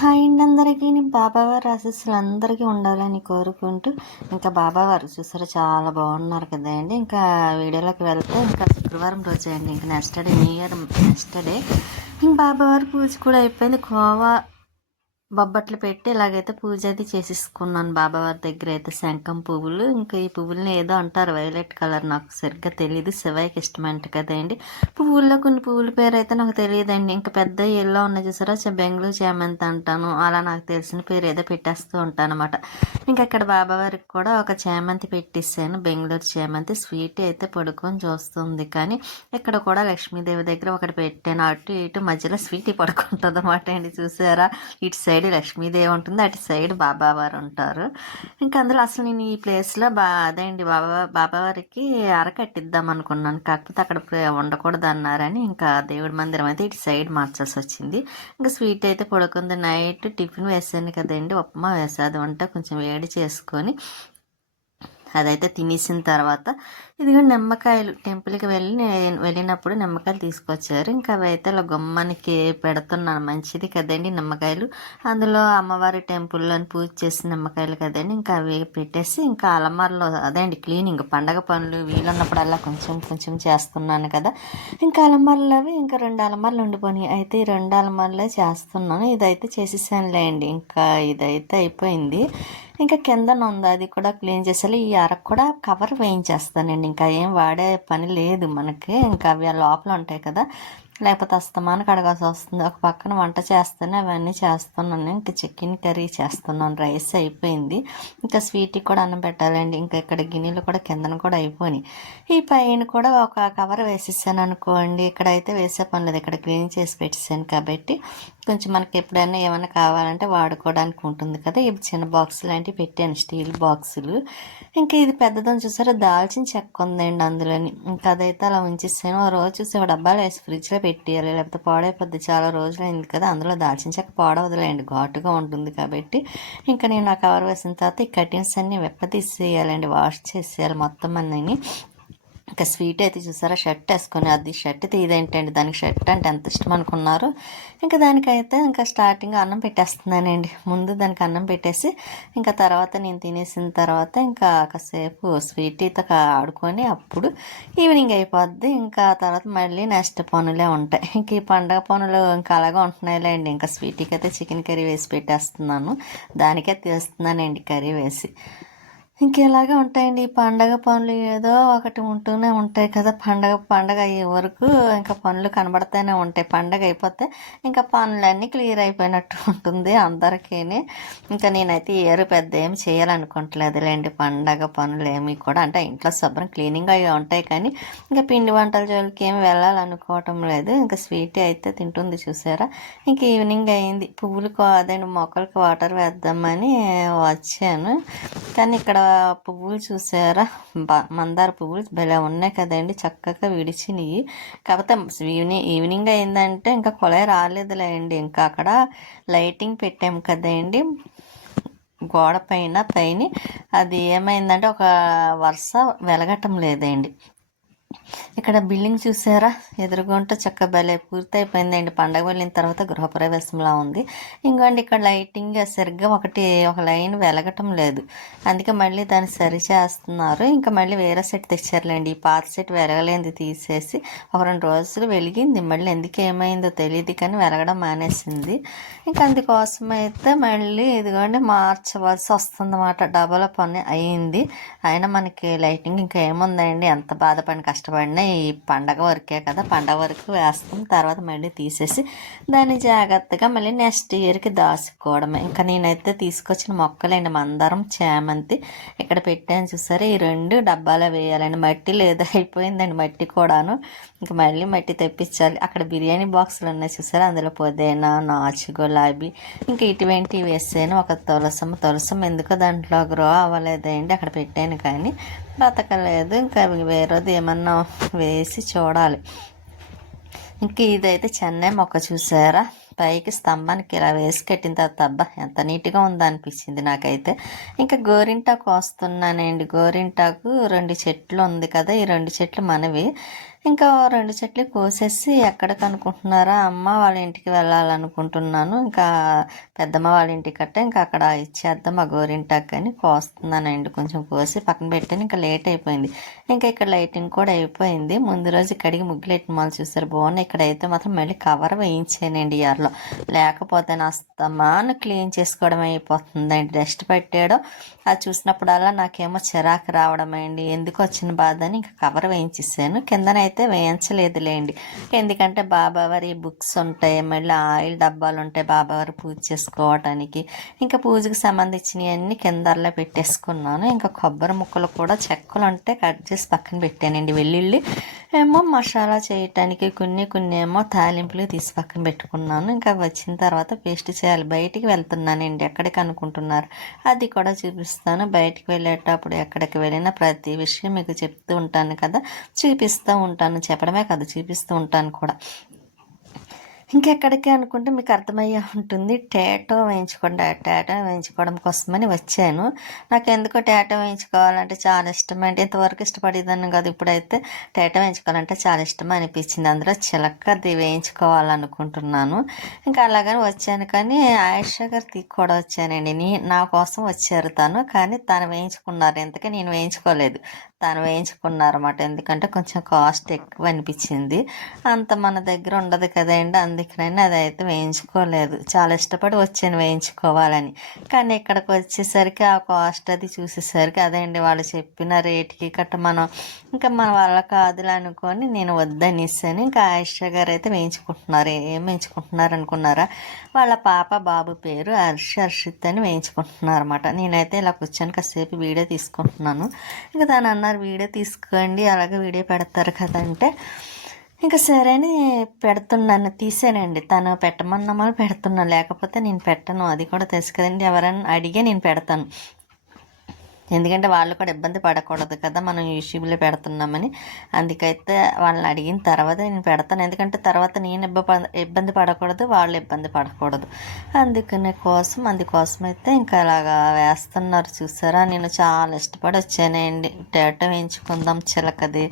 Hi అండి అందరికీ. బాబావారి ఆశీస్సులు అందరికీ ఉండాలని కోరుకుంటూ ఇంకా బాబావారు చూసారా చాలా బాగున్నారు కదండి. ఇంకా వీడియోలోకి వెళ్తే ఇంకా శుక్రవారం రోజే అండి, ఇంకా next day new year next day ఇంక బాబావారి పూజ కూడా అయిపోయింది. కోవా బొబ్బట్లు పెట్టి ఇలాగైతే పూజ అయితే చేసేసుకున్నాను బాబావారి దగ్గర అయితే. శంఖం పువ్వులు, ఇంకా ఈ పువ్వులని ఏదో అంటారు వైలెట్ కలర్, నాకు సరిగ్గా తెలియదు. శివయ్యకి ఇష్టమంట కదండి. పువ్వుల్లో కొన్ని పువ్వుల పేరు అయితే నాకు తెలియదండి. ఇంకా పెద్ద ఎల్లో ఉన్నాయి చూసారా, బెంగళూరు చేమంతి అంటాను, అలా నాకు తెలిసిన పేరు ఏదో పెట్టేస్తూ ఉంటాను అనమాట. ఇంకా ఇక్కడ బాబావారికి కూడా ఒక చేమంతి పెట్టేసాను, బెంగళూరు చేమంతి. స్వీట్ అయితే పడుకొని చూస్తుంది, కానీ ఇక్కడ కూడా లక్ష్మీదేవి దగ్గర ఒకటి పెట్టాను. అటు ఇటు మధ్యలో స్వీట్ పడుకుంటుంది అన్నమాట అండి. చూసారా, ఇటు సైడ్ లక్ష్మీదేవి ఉంటుంది, అటు సైడ్ బాబావారు ఉంటారు. ఇంకా అందులో అసలు నేను ఈ ప్లేస్లో అదే అండి బాబావారికి అరకట్టిద్దాం అనుకున్నాను, కాకపోతే అక్కడ ఉండకూడదు అన్నారని ఇంకా దేవుడి మందిరం అయితే ఇటు సైడ్ మార్చాల్సి వచ్చింది. ఇంకా స్వీట్ అయితే పడుకుంది. నైట్ టిఫిన్ వేసాను కదండి, ఉప్మా వేసాది వంట కొంచెం వేడి చేసుకొని అదైతే తినేసిన తర్వాత ఇదిగో నిమ్మకాయలు, టెంపుల్కి వెళ్ళినప్పుడు నిమ్మకాయలు తీసుకొచ్చారు. ఇంకా అవి అయితే అలా గుమ్మానికి పెడుతున్నాను, మంచిది కదండి నిమ్మకాయలు. అందులో అమ్మవారి టెంపుల్లో పూజ చేసిన నిమ్మకాయలు కదండి, ఇంకా అవి పెట్టేసి ఇంకా అలమార్లో అదే అండి క్లీనింగ్, పండగ పనులు వీలున్నప్పుడల్లా కొంచెం కొంచెం చేస్తున్నాను కదా. ఇంకా అలమార్లు అవి ఇంకా 2 అలమార్లు ఉండిపోయినాయి, అయితే ఈ 2 అలమార్లే చేస్తున్నాను. ఇదైతే చేసేసానులే అండి, ఇంకా ఇదైతే అయిపోయింది. ఇంకా కిందన ఉంది, అది కూడా క్లీన్ చేసేయాలి. ఈ అరకు కూడా కవర్ వేయించేస్తానండి, ఇంకా ఏం వాడే పని లేదు మనకి. ఇంకా అవి లోపల ఉంటాయి కదా, లేకపోతే అస్తమానం కడగాల్సి వస్తుంది. ఒక పక్కన వంట చేస్తేనే అవన్నీ చేస్తున్నాను. ఇంకా చికెన్ కర్రీ చేస్తున్నాను, రైస్ అయిపోయింది. ఇంకా స్వీట్కి కూడా అన్నం పెట్టాలండి. ఇంకా ఇక్కడ గిన్నెలు కూడా కిందన కూడా అయిపోయినాయి. ఈ పైన కూడా ఒక కవర్ వేసేసాను అనుకోండి, ఇక్కడ అయితే వేసే పని లేదు, ఇక్కడ క్లీన్ చేసి పెట్టేసాను కాబట్టి కొంచెం మనకి ఎప్పుడైనా ఏమైనా కావాలంటే వాడుకోవడానికి ఉంటుంది కదా. ఇవి చిన్న బాక్స్ లాంటివి పెట్టాను, స్టీల్ బాక్సులు. ఇంకా ఇది పెద్దదని చూసారా, దాల్చిన చెక్క ఉందండి అందులోని. ఇంకా అదైతే అలా ఉంచేసాను. ఆ రోజు చూసి డబ్బాలు వేసి ఫ్రిడ్జ్లో పెట్టేయాలి, లేకపోతే పాడైపోద్ది. చాలా రోజులు అయింది కదా, అందులో దాల్చిన చెక్క పాడవదులేండి, ఘాటుగా ఉంటుంది కాబట్టి. ఇంకా నేను ఆ కవర్ వేసిన తర్వాత ఈ కటింగ్స్ అన్నీ తీసేయాలండి, వాష్ చేసేయాలి మొత్తం అన్నీ. ఇంకా స్వీట్ అయితే చూసారా, షర్ట్ వేసుకొని, అది షర్ట్ తీదేంటండి, దానికి షర్ట్ అంటే ఎంత ఇష్టం అనుకున్నారు. ఇంకా దానికైతే ఇంకా స్టార్టింగ్ అన్నం పెట్టేస్తున్నానండి. ముందు దానికి అన్నం పెట్టేసి ఇంకా తర్వాత నేను తినేసిన తర్వాత ఇంకా కాసేపు స్వీట్తో ఆడుకొని అప్పుడు ఈవినింగ్ అయిపోద్ది. ఇంకా తర్వాత మళ్ళీ నెక్స్ట్ పనులే ఉంటాయి. ఇంక ఈ పండగ పనులు ఇంకా అలాగే ఉంటున్నాయిలేండి. ఇంకా స్వీట్కి అయితే చికెన్ కర్రీ వేసి పెట్టేస్తున్నాను, దానికే తీస్తున్నానండి కర్రీ వేసి. ఇంకేలాగా ఉంటాయండి ఈ పండగ పనులు, ఏదో ఒకటి ఉంటూనే ఉంటాయి కదా. పండగ అయ్యే వరకు ఇంకా పనులు కనబడుతూనే ఉంటాయి. పండగ అయిపోతే ఇంకా పనులన్నీ క్లియర్ అయిపోయినట్టు ఉంటుంది అందరికీ. ఇంకా నేనైతే ఏరు పెద్ద ఏమి చేయాలనుకుంటలేదులేండి పండగ పనులు ఏమి కూడా. అంటే ఇంట్లో శుభ్రం క్లీనింగ్ అవి ఉంటాయి, కానీ ఇంకా పిండి వంటల జోలికి ఏమి వెళ్ళాలనుకోవటం లేదు. ఇంకా స్వీట్ అయితే తింటుంది చూసారా. ఇంక ఈవినింగ్ అయింది, పువ్వులకు అదే మొక్కలకి వాటర్ వేద్దామని వచ్చాను. కానీ ఇక్కడ పువ్వులు చూసారా, మందార పువ్వులు భలే ఉన్నాయి కదండి, చక్కగా విడిచినాయి. కాకపోతే ఈవినింగ్ అయిందంటే ఇంకా కొలై రాలేదులేండి. ఇంకా అక్కడ లైటింగ్ పెట్టాము కదండి గోడ పైన అది ఏమైందంటే ఒక వరుస వెలగటం లేదండి. ఇక్కడ బిల్డింగ్ చూసారా, ఎదురుగుంటూ చక్క భలే పూర్తయిపోయిందండి. పండగ వెళ్ళిన తర్వాత గృహప్రవేశంలా ఉంది. ఇంకోండి ఇక్కడ లైటింగ్ సరిగ్గా ఒక లైన్ వెలగటం లేదు, అందుకే మళ్ళీ దాన్ని సరి చేస్తున్నారు. ఇంకా మళ్ళీ వేరే సెట్ తెచ్చారులేండి. ఈ పాత సెట్ వెలగలేంది తీసేసి ఒక 2 రోజులు వెలిగింది, మళ్ళీ ఎందుకు ఏమైందో తెలియదు కానీ వెలగడం మానేసింది. ఇంకా అందుకోసం అయితే మళ్ళీ ఇదిగోండి మార్చవలసి వస్తుందన్నమాట. డబల్ పని అయింది. అయినా మనకి లైటింగ్ ఇంకా ఏముందండి, ఎంత బాధపడిన కష్టపడినా ఈ పండగ వరకే కదా, పండగ వరకు వేస్తాం, తర్వాత మళ్ళీ తీసేసి దాన్ని జాగ్రత్తగా మళ్ళీ నెక్స్ట్ ఇయర్కి దాచుకోవడమే. ఇంకా నేనైతే తీసుకొచ్చిన మొక్కలండి, మందారం చేమంతి ఇక్కడ పెట్టాను చూసారా. ఈ 2 డబ్బాలో వేయాలండి. మట్టి లేదా అయిపోయిందండి, మట్టి కూడాను. ఇంకా మళ్ళీ మట్టి తెప్పించాలి. అక్కడ బిర్యానీ బాక్సులు ఉన్నాయి చూసారా, అందులో పుదీనా, నాచు, గులాబీ ఇంకా ఇటువంటివి వేసాను. ఒక తులసం ఎందుకో దాంట్లో గ్రో అవ్వలేదండి, అక్కడ పెట్టాను కానీ బ్రతకలేదు. ఇంకా వేరేది ఏమన్నా వేసి చూడాలి. ఇంక ఇదైతే చెన్నై మొక్క చూసారా, పైకి స్తంభానికి ఇలా వేసి కట్టిన తర్వాత అబ్బా ఎంత నీట్గా ఉందో అనిపించింది నాకైతే. ఇంకా గోరింటాకు వస్తున్నానండి. గోరింటాకు 2 చెట్లు ఉంది కదా, ఈ 2 చెట్లు మనవి. ఇంకా 2 చెట్లు కోసేసి ఎక్కడికి అనుకుంటున్నారా అమ్మ వాళ్ళ ఇంటికి వెళ్ళాలనుకుంటున్నాను. ఇంకా పెద్దమ్మ వాళ్ళ ఇంటికి కట్టే ఇంకా అక్కడ ఇచ్చేద్దాం మా గోరింటాకు అని కోస్తున్నానండి. కొంచెం కోసి పక్కన పెట్టాను. ఇంకా లేట్ అయిపోయింది. ఇంకా ఇక్కడ లైటింగ్ కూడా అయిపోయింది. ముందు రోజు ఇక్కడికి ముగ్గులెట్టిన వాళ్ళు చూసారు బాగున్నాయి. ఇక్కడైతే మాత్రం మళ్ళీ కవర్ వేయించానండి ఇయర్లో. లేకపోతే నా అస్తమాను క్లీన్ చేసుకోవడం అయిపోతుందండి. డస్ట్ పెట్టేయడం అది చూసినప్పుడల్లా నాకేమో చిరాకు రావడం అండి. ఎందుకు వచ్చిన బాధ అని ఇంకా కవర్ వేయించేసాను. కిందనైతే వేయించలేదులేండి. ఎందుకంటే బాబావారి బుక్స్ ఉంటాయి, మళ్ళీ ఆయిల్ డబ్బాలు ఉంటాయి బాబావారి పూజ చేసుకోవడానికి. ఇంకా పూజకి సంబంధించినవి అన్నీ కిందర్లో పెట్టేసుకున్నాను. ఇంకా కొబ్బరి ముక్కలు కూడా చెక్కలు ఉంటే కట్ చేసి పక్కన పెట్టానండి. వెల్లుల్లి ఏమో మసాలా చేయటానికి, కొన్ని ఏమో తాలింపులు తీసి పక్కన పెట్టుకున్నాను. ఇంకా వచ్చిన తర్వాత పేస్ట్ చేయాలి. బయటికి వెళ్తున్నానండి. ఎక్కడికి అనుకుంటున్నారు అది కూడా చూపిస్తాను. బయటికి వెళ్ళేటప్పుడు ఎక్కడికి వెళ్ళినా ప్రతి విషయం మీకు చెప్తూ ఉంటాను కదా, చూపిస్తూ ఉంటాను. చెప్పడమే కాదు, చూపిస్తూ ఉంటాను కూడా. ఇంకెక్కడికి అనుకుంటే మీకు అర్థమయ్యే ఉంటుంది. టాటో వేయించుకోవడం కోసమని వచ్చాను. నాకు ఎందుకో టాటో వేయించుకోవాలంటే చాలా ఇష్టం అండి. ఇంతవరకు ఇష్టపడేదాన్ని కాదు, ఇప్పుడైతే టాటో వేయించుకోవాలంటే చాలా ఇష్టం అనిపించింది. అందులో చిలకది వేయించుకోవాలనుకుంటున్నాను. ఇంకా అలాగని వచ్చాను. కానీ ఆయుష గారు కూడా వచ్చానండి. నా కోసం వచ్చారు తను, కానీ తను వేయించుకున్నారు. ఎందుకే నేను వేయించుకోలేదు, తను వేయించుకున్నారన్నమాట. ఎందుకంటే కొంచెం కాస్ట్ ఎక్కువ అనిపించింది. అంత మన దగ్గర ఉండదు కదండి, అందుకని అదైతే వేయించుకోలేదు. చాలా ఇష్టపడి వచ్చాను వేయించుకోవాలని. కానీ ఇక్కడికి వచ్చేసరికి ఆ కాస్ట్ అది చూసేసరికి అదేండి వాళ్ళు చెప్పిన రేటుకి మనం ఇంకా మన వల్ల కాదులే అనుకొని నేను వద్దనిస్తాను. ఇంకా ఆయిష గారు అయితే వేయించుకుంటున్నారు. ఏం వేయించుకుంటున్నారు అనుకున్నారా, వాళ్ళ పాప బాబు పేరు హర్షిత్ అని వేయించుకుంటున్నారు అనమాట. నేనైతే ఇలా కూర్చొని కాసేపు వీడియో తీసుకుంటున్నాను. ఇంకా తను అన్నారు వీడియో తీసుకోండి, అలాగే వీడియో పెడతారు కదంటే ఇంకా సరే అని పెడుతున్నాను. తీసానండి. తను పెట్టమన్నమని పెడుతున్నాను, లేకపోతే నేను పెట్టను. అది కూడా తెలుసు కదండి, ఎవరైనా అడిగే నేను పెడతాను. ఎందుకంటే వాళ్ళు కూడా ఇబ్బంది పడకూడదు కదా, మనం యూట్యూబ్లో పెడుతున్నామని. అందుకైతే వాళ్ళని అడిగిన తర్వాత నేను పెడతాను. ఎందుకంటే తర్వాత నేను ఇబ్బంది పడకూడదు, వాళ్ళు ఇబ్బంది పడకూడదు. అందుకోసం అయితే ఇంకా అలాగా వేస్తున్నారు చూసారా. నేను చాలా ఇష్టపడి వచ్చానండి. టాటో వేయించుకుందాం చిలకది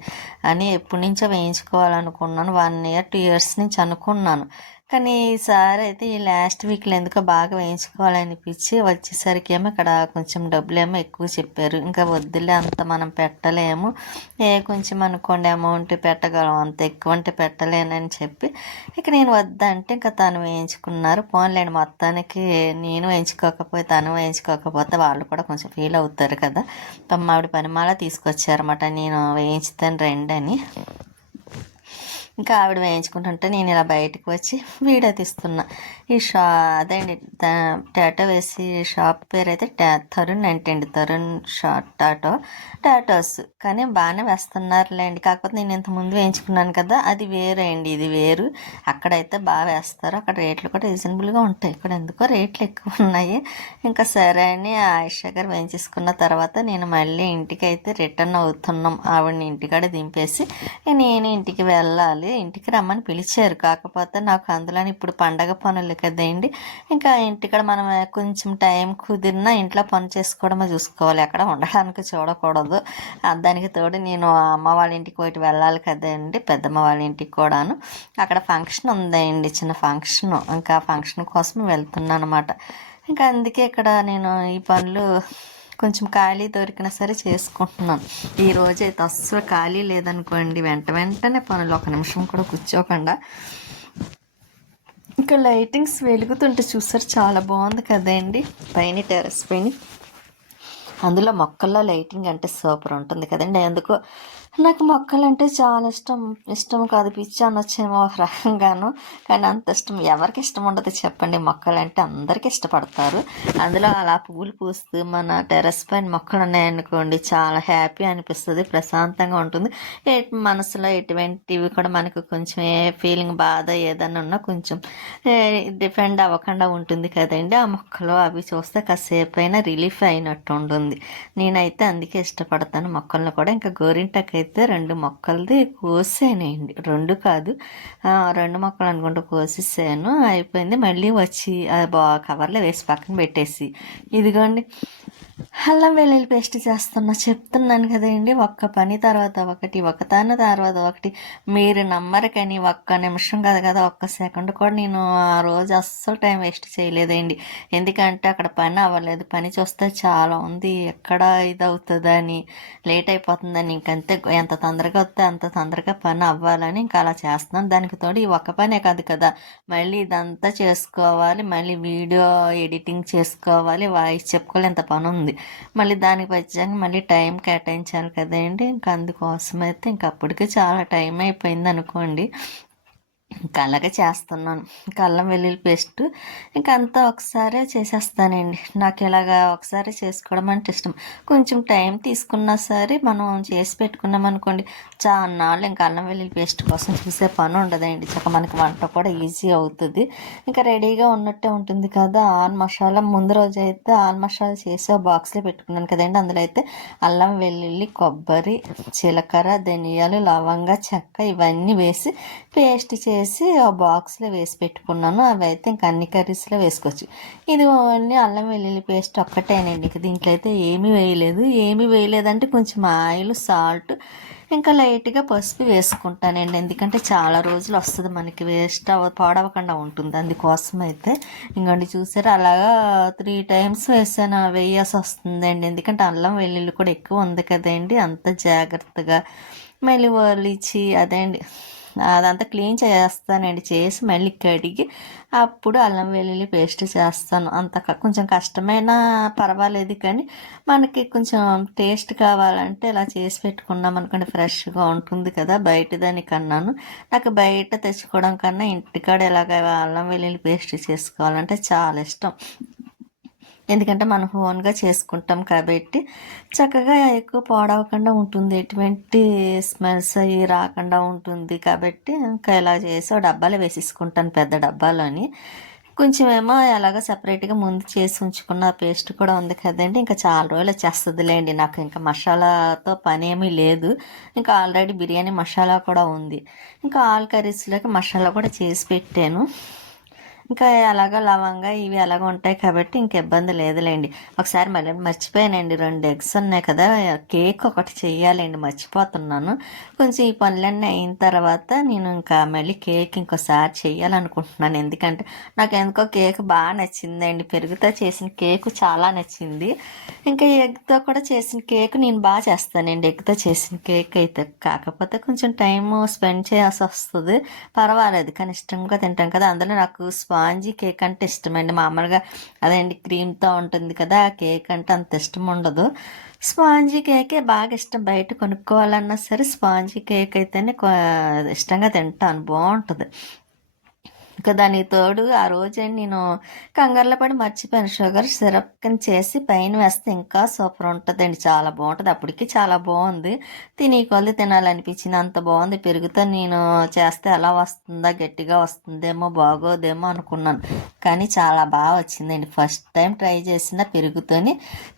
అని ఎప్పటి నుంచో వేయించుకోవాలనుకున్నాను. 1 year 2 years నుంచి అనుకున్నాను. కానీ ఈసారి అయితే ఈ లాస్ట్ వీక్లో ఎందుకో బాగా వేయించుకోవాలనిపించి వచ్చేసరికి ఏమో ఇక్కడ కొంచెం డబ్బులేమో ఎక్కువ చెప్పారు. ఇంకా వద్దులే, అంత మనం పెట్టలేము, కొంచెం అనుకోండి అమౌంట్ పెట్టగలం, అంత ఎక్కువ అంటే పెట్టలేనని చెప్పి ఇక నేను వద్దంటే ఇంకా తను వేయించుకున్నారు. పోన్లేండి, మొత్తానికి నేను వేయించుకోకపోతే తను వేయించుకోకపోతే వాళ్ళు కూడా కొంచెం ఫీల్ అవుతారు కదా. ఆవిడ పనిమాల తీసుకొచ్చారన్నమాట, నేను వేయించుతాను రండి అని. ఇంకా ఆవిడ వేయించుకుంటుంటే నేను ఇలా బయటకు వచ్చి వీడియో తీస్తున్నా. ఈ అదేండి టాటో వేసి షాప్ పేరు అయితే తరుణ్ అంటండి, తరుణ్ టాటోస్. కానీ బాగానే వేస్తున్నారులేండి. కాకపోతే నేను ఇంతకుముందు వేయించుకున్నాను కదా, అది వేరే అండి, ఇది వేరు. అక్కడైతే బాగా వేస్తారు, అక్కడ రేట్లు కూడా రీజనబుల్గా ఉంటాయి. ఇక్కడ ఎందుకో రేట్లు ఎక్కువ ఉన్నాయి. ఇంకా సరే అని ఆయిష గారు వేయించేసుకున్న తర్వాత నేను మళ్ళీ ఇంటికి అయితే రిటర్న్ అవుతున్నాం. ఆవిడని ఇంటికాడ దింపేసి నేను ఇంటికి వెళ్ళాలి. ఇంటికి రమ్మని పిలిచారు. కాకపోతే నాకు అందులో ఇప్పుడు పండగ పనులు కదండి, ఇంకా ఇంటికాడ మనం కొంచెం టైం కుదిరినా ఇంట్లో పని చేసుకోవడమే చూసుకోవాలి, ఎక్కడ ఉండడానికి చూడకూడదు. దానికి తోడు నేను అమ్మ వాళ్ళ ఇంటికి పోయి వెళ్ళాలి కదండి, పెద్దమ్మ వాళ్ళ ఇంటికి కూడాను. అక్కడ ఫంక్షన్ ఉందండి, చిన్న ఫంక్షన్. ఇంకా ఫంక్షన్ కోసం వెళ్తున్నాను అనమాట. ఇంకా అందుకే ఇక్కడ నేను ఈ పనులు కొంచెం ఖాళీ దొరికినా సరే చేసుకుంటున్నాను. ఈరోజు అయితే అస్సలు ఖాళీ లేదనుకోండి, వెంటనే పనులు, 1 నిమిషం కూడా కూర్చోకుండా. ఇంకా లైటింగ్స్ వెలుగుతుంటే చూసారు, చాలా బాగుంది కదండి పైన టెర్రస్ పైన. అందులో మొక్కల్లో లైటింగ్ అంటే సూపర్ ఉంటుంది కదండి. అందుకు నాకు మొక్కలంటే చాలా ఇష్టం కాదు, పిచ్చి అనొచ్చేమో ఒక రకంగాను. కానీ అంత ఇష్టం ఎవరికి ఇష్టం ఉండదు చెప్పండి, మొక్కలంటే అందరికీ ఇష్టపడతారు. అందులో అలా పువ్వులు పూస్తూ మన టెర్రస్ పైన మొక్కలు ఉన్నాయనుకోండి, చాలా హ్యాపీ అనిపిస్తుంది, ప్రశాంతంగా ఉంటుంది. మనసులో ఎటువంటివి కూడా మనకు కొంచెం ఏ ఫీలింగ్ బాధ ఏదైనా ఉన్నా కొంచెం డిపెండ్ అవ్వకుండా ఉంటుంది కదండి. ఆ మొక్కలు అవి చూస్తే కాసేపు అయినా రిలీఫ్ అయినట్టు ఉంటుంది. నేనైతే అందుకే ఇష్టపడతాను మొక్కలను కూడా. ఇంకా గోరింటాకు అయితే 2 మొక్కలది కోసేనండి, 2 కాదు 2 మొక్కలు అనుకుంటూ కోసేసాను. అయిపోయింది. మళ్ళీ వచ్చి కవర్లో వేసి పక్కన పెట్టేసి ఇదిగోండి అల్లం వెల్లుల్లి పేస్ట్ చేస్తున్నా చెప్తున్నాను కదండి. ఒక్క పని తర్వాత ఒకటి, ఒకదాని తర్వాత ఒకటి. మీరు నమ్మరు కానీ ఒక్క నిమిషం కాదు కదా, ఒక్క సెకండ్ కూడా నేను ఆ రోజు అస్సలు టైం వేస్ట్ చేయలేదండి. ఎందుకంటే అక్కడ పని అవ్వలేదు. పని చూస్తే చాలా ఉంది, ఎక్కడ ఇది అవుతుందని, లేట్ అయిపోతుందని, ఇంకంతే ఎంత తొందరగా వస్తే అంత తొందరగా పని అవ్వాలని ఇంకా అలా చేస్తున్నాను. దానికి తోడు ఈ ఒక్క పనే కాదు కదా, మళ్ళీ ఇదంతా చేసుకోవాలి, మళ్ళీ వీడియో ఎడిటింగ్ చేసుకోవాలి, వాయిస్ చెప్పుకోవాలి, ఎంత పని ఉంది. మళ్ళీ దానికి వచ్చాక మళ్ళీ టైం కేటాయించాలి కదండి. ఇంకా అందుకోసం అయితే ఇంక అప్పటికే చాలా టైం అయిపోయింది అనుకోండి. ఇంకా అలాగే చేస్తున్నాను. ఇంకా అల్లం వెల్లుల్లి పేస్ట్ ఇంకా అంతా ఒకసారే చేసేస్తానండి. నాకు ఇలాగా ఒకసారి చేసుకోవడం అంటే ఇష్టం. కొంచెం టైం తీసుకున్నా సరే మనం చేసి పెట్టుకున్నాం అనుకోండి, చాన్నాళ్ళు ఇంకా అల్లం వెల్లుల్లి పేస్ట్ కోసం చూసే పని ఉండదండి. చక్క మనకి వంట కూడా ఈజీ అవుతుంది. ఇంకా రెడీగా ఉన్నట్టే ఉంటుంది కదా. ఆల్ మసాలా ముందు రోజు అయితే ఆల్ మసాలా చేసి ఆ బాక్స్లో పెట్టుకున్నాను కదండి. అందులో అయితే అల్లం వెల్లుల్లి, కొబ్బరి, జీలకర్ర, ధనియాలు, లవంగ, చెక్క ఇవన్నీ వేసి పేస్ట్ చేసి ఆ బాక్స్లో వేసి పెట్టుకున్నాను. అవి అయితే ఇంకా అన్ని కర్రీస్లో వేసుకోవచ్చు. ఇది ఓన్లీ అల్లం వెల్లుల్లి పేస్ట్ ఒక్కటేనండి. ఇంకా దీంట్లో అయితే ఏమీ వేయలేదు. ఏమీ వేయలేదంటే కొంచెం ఆయిల్, సాల్ట్, ఇంకా లైట్గా పసుపు వేసుకుంటానండి. ఎందుకంటే చాలా రోజులు వస్తుంది మనకి, వేస్ట్ పాడవకుండా ఉంటుంది. అందుకోసం అయితే ఇంకోండి చూసారు అలాగా 3 times వేసాను, వేయాల్సి వస్తుందండి. ఎందుకంటే అల్లం వెల్లుల్లి కూడా ఎక్కువ ఉంది కదండి. అంత జాగ్రత్తగా మళ్ళీ ఒలిచి అదే అండి అదంతా క్లీన్ చేస్తానండి. చేసి మళ్ళీ కడిగి అప్పుడు అల్లం వెల్లుల్లి పేస్ట్ చేస్తాను. అంత కొంచెం కష్టమైనా పర్వాలేదు కానీ మనకి కొంచెం టేస్ట్ కావాలంటే ఇలా చేసి పెట్టుకున్నాం అనుకోండి, ఫ్రెష్గా ఉంటుంది కదా. బయట దానికన్నాను నాకు బయట తెచ్చుకోవడం కన్నా ఇంటికాడ ఇలాగ అల్లం వెల్లుల్లి పేస్ట్ చేసుకోవాలంటే చాలా ఇష్టం. ఎందుకంటే మనం ఓన్గా చేసుకుంటాం కాబట్టి చక్కగా ఎక్కువ పాడవకుండా ఉంటుంది, ఎటువంటి స్మెల్స్ అవి రాకుండా ఉంటుంది. కాబట్టి ఇంకా ఇలా చేసి ఆ డబ్బాలో వేసేసుకుంటాను, పెద్ద డబ్బాలోని. కొంచెం ఏమో ఎలాగో సపరేట్గా ముందు చేసి ఉంచుకున్న పేస్ట్ కూడా ఉంది కదండి. ఇంకా చాలా రోజులు వచ్చేస్తుందిలేండి. నాకు ఇంకా మసాలాతో పని ఏమీ లేదు. ఇంకా ఆల్రెడీ బిర్యానీ మసాలా కూడా ఉంది. ఇంకా ఆల్ కర్రీస్లోకి మసాలా కూడా చేసి పెట్టాను. ఇంకా అలాగా లవంగా ఇవి అలాగ ఉంటాయి కాబట్టి ఇంక ఇబ్బంది లేదులేండి. ఒకసారి మళ్ళీ మర్చిపోయానండి, 2 eggs ఉన్నాయి కదా, కేక్ ఒకటి చెయ్యాలండి, మర్చిపోతున్నాను. కొంచెం ఈ పనులన్నీ అయిన తర్వాత నేను ఇంకా మళ్ళీ కేక్ ఇంకోసారి చెయ్యాలనుకుంటున్నాను. ఎందుకంటే నాకు ఎందుకో కేక్ బాగా నచ్చిందండి. పెరుగుతో చేసిన కేక్ చాలా నచ్చింది. ఇంకా ఎగ్తో కూడా చేసిన కేక్ నేను బాగా చేస్తానండి. ఎగ్తో చేసిన కేక్ అయితే కాకపోతే కొంచెం టైం స్పెండ్ చేయాల్సి వస్తుంది, పర్వాలేదు కానీ ఇష్టంగా తింటాం కదా. అందులో నాకు స్పాంజీ కేక్ అంటే ఇష్టమండి. మామూలుగా అదేంటి క్రీమ్తో ఉంటుంది కదా, ఆ కేక్ అంటే అంత ఇష్టం ఉండదు. స్పాంజీ కేకే బాగా ఇష్టం. బయట కొనుక్కోవాలన్నా సరే స్పాంజీ కేక్ అయితేనే ఇష్టంగా తింటాను, బాగుంటుంది. ఇంకా దానికి తోడు ఆ రోజు నేను కంగారులో పడి మర్చిపోయాను, షుగర్ సిరప్ కింద చేసి పైన వేస్తే ఇంకా సూపర్ ఉంటుందండి, చాలా బాగుంటుంది. అప్పటికి చాలా బాగుంది, తిని కొద్ది తినాలనిపించింది, అంత బాగుంది. పెరుగుతో నేను చేస్తే ఎలా వస్తుందా, గట్టిగా వస్తుందేమో, బాగోదేమో అనుకున్నాను, కానీ చాలా బాగా వచ్చిందండి. ఫస్ట్ టైం ట్రై చేసిన పెరుగుతోని,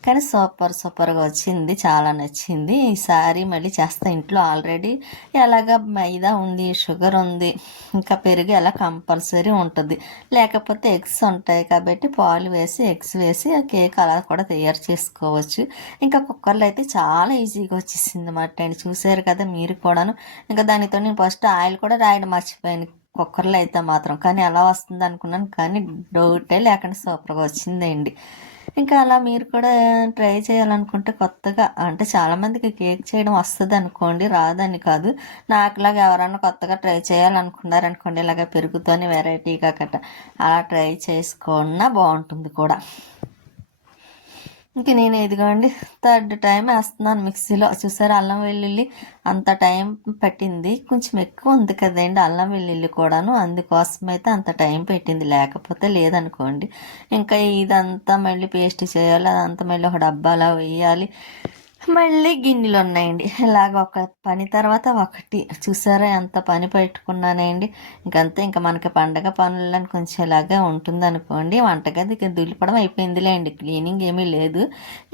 కానీ సూపర్గా వచ్చింది, చాలా నచ్చింది. ఈసారి మళ్ళీ చేస్తా. ఇంట్లో ఆల్రెడీ ఎలాగ మైదా ఉంది, షుగర్ ఉంది, ఇంకా పెరుగు ఎలా కంపల్సరీ ఉంటుంది. లేకపోతే ఎగ్స్ ఉంటాయి కాబట్టి పాలు వేసి ఎగ్స్ వేసి ఆ కేక్ అలా కూడా తయారు చేసుకోవచ్చు. ఇంకా కుక్కర్లో అయితే చాలా ఈజీగా వచ్చేసింది అన్నమాట అండి. చూసారు కదా మీరు కూడాను. ఇంకా దానితో నేను ఫస్ట్ ఆయిల్ కూడా రాయడం మర్చిపోయాను కుక్కర్లో అయితే మాత్రం, కానీ ఎలా వస్తుంది అనుకున్నాను, కానీ డౌటే లేకుండా సూపర్గా వచ్చిందండి. ఇంకా అలా మీరు కూడా ట్రై చేయాలనుకుంటే కొత్తగా, అంటే చాలామందికి కేక్ చేయడం వస్తుంది అనుకోండి, రాదని కాదు. నాకులాగా ఎవరన్నా కొత్తగా ట్రై చేయాలనుకున్నారనుకోండి, ఇలాగ పెరుగుతోనే వెరైటీగా గట్ట అలా ట్రై చేసుకున్నా బాగుంటుంది కూడా. ఇంక నేను ఇదిగోండి 3rd టైం వేస్తున్నాను మిక్సీలో. చూసారు అల్లం వెల్లుల్లి అంత టైం పట్టింది, కొంచెం ఎక్కువ ఉంది కదండి అల్లం వెల్లుల్లి కూడాను, అందుకోసం అయితే అంత టైం పెట్టింది, లేకపోతే లేదనుకోండి. ఇంకా ఇదంతా మళ్ళీ పేస్ట్ చేయాలి, అదంతా మళ్ళీ ఒక డబ్బాలో వేయాలి. మళ్ళీ గిన్నెలు ఉన్నాయండి. ఇలాగ ఒక పని తర్వాత ఒకటి చూసారా ఎంత పని పెట్టుకున్నానండి. ఇంకంతే, ఇంకా మనకి పండగ పనులని కొంచెం ఇలాగే ఉంటుందనుకోండి. వంటగది దులిపడం అయిపోయిందిలేండి, క్లీనింగ్ ఏమీ లేదు.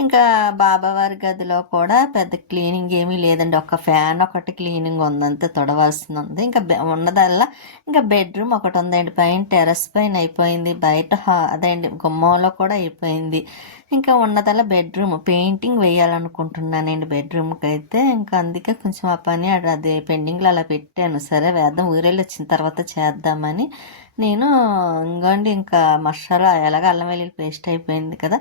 ఇంకా బాబావారి గదిలో కూడా పెద్ద క్లీనింగ్ ఏమీ లేదండి. ఒక ఫ్యాన్ ఒకటి క్లీనింగ్ ఉంది, అంతే తొడవాల్సింది ఉంది. ఇంకా ఉన్నదల్లా ఇంకా బెడ్రూమ్ ఒకటి ఉందండి. పైన టెర్రస్ పైన అయిపోయింది, బయట అదే అండి గుమ్మంలో కూడా అయిపోయింది. ఇంకా ఉన్నదల్లా బెడ్రూమ్ పెయింటింగ్ వేయాలనుకుంటున్నానండి బెడ్రూమ్కి అయితే. ఇంకా అందుకే కొంచెం ఆ పని అది పెండింగ్లో అలా పెట్టాను. సరే వేద్దాం, ఊరెళ్ళి వచ్చిన తర్వాత చేద్దామని నేను. ఇంకోండి ఇంకా మసాలా ఎలాగ అల్లం వెల్లుల్లి పేస్ట్ అయిపోయింది కదా,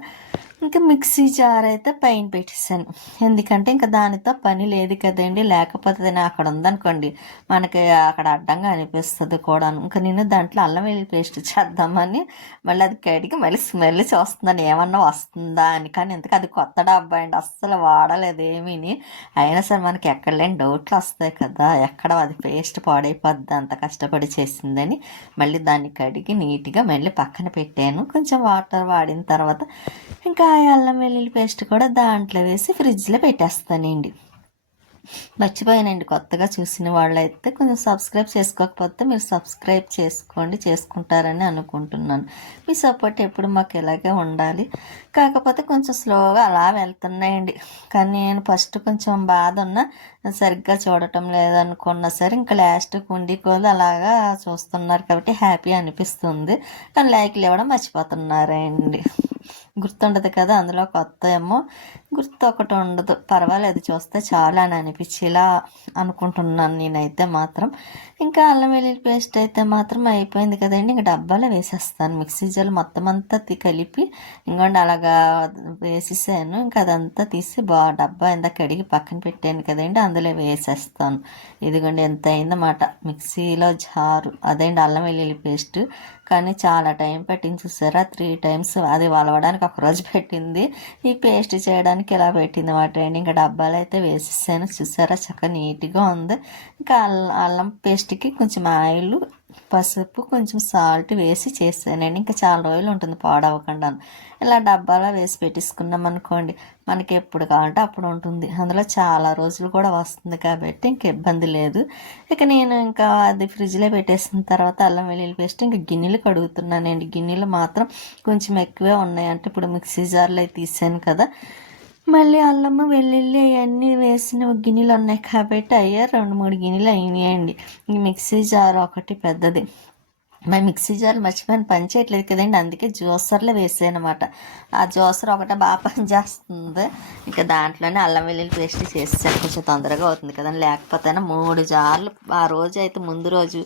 ఇంకా మిక్సీ జార్ అయితే పైన పెట్టేసాను. ఎందుకంటే ఇంకా దానితో పని లేదు కదండి. లేకపోతే అక్కడ ఉందనుకోండి మనకి అక్కడ అడ్డంగా అనిపిస్తుంది కూడా. ఇంకా నేను దాంట్లో అల్లం వెల్లుల్లి పేస్ట్ చేద్దామని మళ్ళీ అది కడిగి మళ్ళీ స్మెల్ చూస్తున్నాను ఏమన్నా వస్తుందా అని. కానీ ఎందుకు అది కొత్త డబ్బా అండి, అస్సలు వాడలేదు ఏమీని. అయినా సరే మనకి ఎక్కడ లేని డౌట్లు వస్తాయి కదా, ఎక్కడ అది పేస్ట్ పాడైపోద్ది అంత కష్టపడి చేసిందని మళ్ళీ దాన్ని కడిగి నీట్గా మళ్ళీ పక్కన పెట్టాను. కొంచెం వాటర్ వాడిన తర్వాత ఇంకా అల్లం వెల్లుల్లి పేస్ట్ కూడా దాంట్లో వేసి ఫ్రిడ్జ్లో పెట్టేస్తానండి. మర్చిపోయానండి, కొత్తగా చూసిన వాళ్ళైతే కొంచెం సబ్స్క్రైబ్ చేసుకోకపోతే మీరు సబ్స్క్రైబ్ చేసుకోండి, చేసుకుంటారని అనుకుంటున్నాను. మీ సపోర్ట్ ఎప్పుడు మాకు ఇలాగే ఉండాలి. కాకపోతే కొంచెం స్లోగా అలా వెళ్తున్నాయండి. కానీ నేను ఫస్ట్ కొంచెం బాధ ఉన్నా సరిగ్గా చూడటం లేదనుకున్నా సరే ఇంకా లాస్ట్ కుండి కోలు అలాగా చూస్తున్నారు కాబట్టి హ్యాపీ అనిపిస్తుంది. కానీ లైక్లు ఇవ్వడం మర్చిపోతున్నారండి. గుర్తుండదు కదా, అందులో కొత్త ఏమో గుర్తు ఒకటి ఉండదు. పర్వాలేదు, చూస్తే చాలా అని అనిపించేలా అనుకుంటున్నాను నేనైతే మాత్రం. ఇంకా అల్లం వెల్లుల్లి పేస్ట్ అయితే మాత్రం అయిపోయింది కదండి. ఇంకా డబ్బాలో వేసేస్తాను. మిక్సీ జార్ మొత్తం అంతా కలిపి ఇంకోండి అలాగా వేసేసాను. ఇంకా అదంతా తీసి డబ్బా ఇందాక కడిగి పక్కన పెట్టాను కదండి, అందులో వేసేస్తాను. ఇదిగోండి ఎంత అయిందన్నమాట మిక్సీలో జారు, అదేంటి అల్లం వెల్లుల్లి పేస్ట్. కానీ చాలా టైం పట్టింది చూసారా, 3 times అది వలవడానికి ఒకరోజు పెట్టింది, ఈ పేస్ట్ చేయడానికి ఇలా పెట్టింది అన్నమాట అండి. ఇంకా డబ్బాలు అయితే వేసేసాను చూసారా, చక్కగా నీట్గా ఉంది. ఇంకా అల్లం పేస్ట్కి కొంచెం ఆయిల్, పసుపు, కొంచెం సాల్ట్ వేసి చేసానండి. ఇంకా చాలా రోజులు ఉంటుంది పాడవకుండా. ఇలా డబ్బాలో వేసి పెట్టేసుకున్నాం అనుకోండి, మనకి ఎప్పుడు కావాలంటే అప్పుడు ఉంటుంది. అందులో చాలా రోజులు కూడా వస్తుంది కాబట్టి ఇంక ఇబ్బంది లేదు. ఇక నేను ఇంకా అది ఫ్రిడ్జ్లో పెట్టేసిన తర్వాత అల్లం వెల్లుల్లి పేస్ట్ ఇంకా గిన్నెలు కడుగుతున్నానండి. గిన్నెలు మాత్రం కొంచెం ఎక్కువే ఉన్నాయి, అంటే ఇప్పుడు మిక్సీ జార్లో అయితే తీసాను కదా, మళ్ళీ అల్లము వెల్లుల్లి అవన్నీ వేసిన గిన్నెలు ఉన్నాయి కాబట్టి అయ్యా 2-3 గిన్నెలు అయినాయండి. ఈ మిక్సీ జార్ ఒకటి పెద్దది, మరి మిక్సీ జార్ మర్చిపోయిన పని చేయట్లేదు కదండి, అందుకే జ్యూసర్లో వేసాను అనమాట. ఆ జ్యూసర్ ఒకటే బాగా పని చేస్తుంది. ఇక దాంట్లోనే అల్లం వెల్లుల్లి పేస్ట్ చేసేసాను, కొంచెం తొందరగా అవుతుంది కదండి. లేకపోతే 3 జార్లు ఆ రోజు అయితే ముందు రోజు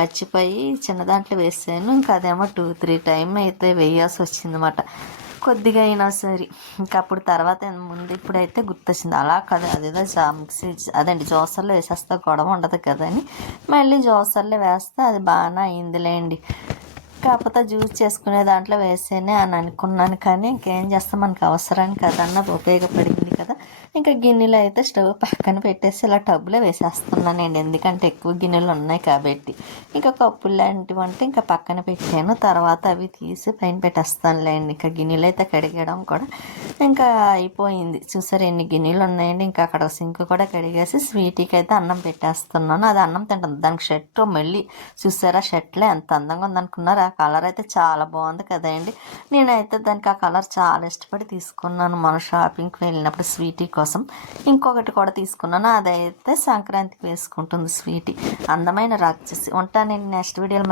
మర్చిపోయి చిన్న దాంట్లో వేసాను. ఇంకా అదేమో 2-3 టైం అయితే వేయాల్సి వచ్చిందన్నమాట, కొద్దిగా అయినా సరే. ఇంకా అప్పుడు తర్వాత ముందు ఇప్పుడైతే గుర్తొచ్చింది, అలా కదా అదేదో మిక్సీ అదండి జ్యూసర్లో వేసేస్తే గొడవ ఉండదు కదా అని మళ్ళీ జ్యూసర్లో వేస్తే అది బాగానే అయిందిలేండి. కాకపోతే జ్యూస్ చేసుకునే దాంట్లో వేసేనే అని అనుకున్నాను, కానీ ఇంకేం చేస్తాం, మనకు అవసరానికి కదన్నా ఉపయోగపడింది కదా. ఇంకా గిన్నెలు అయితే స్టవ్ పక్కన పెట్టేసి ఇలా టబ్లో వేసేస్తున్నానండి, ఎందుకంటే ఎక్కువ గిన్నెలు ఉన్నాయి కాబట్టి. ఇంకా కప్పులు లాంటివి అంటే ఇంకా పక్కన పెట్టాను, తర్వాత అవి తీసి పైన పెట్టేస్తానులేండి. ఇంకా గిన్నెలు అయితే కడిగడం కూడా ఇంకా అయిపోయింది. చూసారు ఎన్ని గిన్నెలు ఉన్నాయండి. ఇంకా అక్కడ సింక్ కూడా కడిగేసి స్వీటీకి అయితే అన్నం పెట్టేస్తున్నాను. అది అన్నం తింటుంది. దానికి షర్ట్ మళ్ళీ చూసారా, షర్ట్లో ఎంత అందంగా ఉందనుకున్నారు. ఆ కలర్ అయితే చాలా బాగుంది కదండి. నేనైతే దానికి ఆ కలర్ చాలా ఇష్టపడి తీసుకున్నాను మన షాపింగ్కి వెళ్ళినప్పుడు స్వీటీ కోసం. ఇంకొకటి కూడా తీసుకున్నాను, అదైతే సంక్రాంతికి వేసుకుంటుంది స్వీటీ, అందమైన రాక్షసి. ఉంటానండి, నెక్స్ట్ వీడియోలో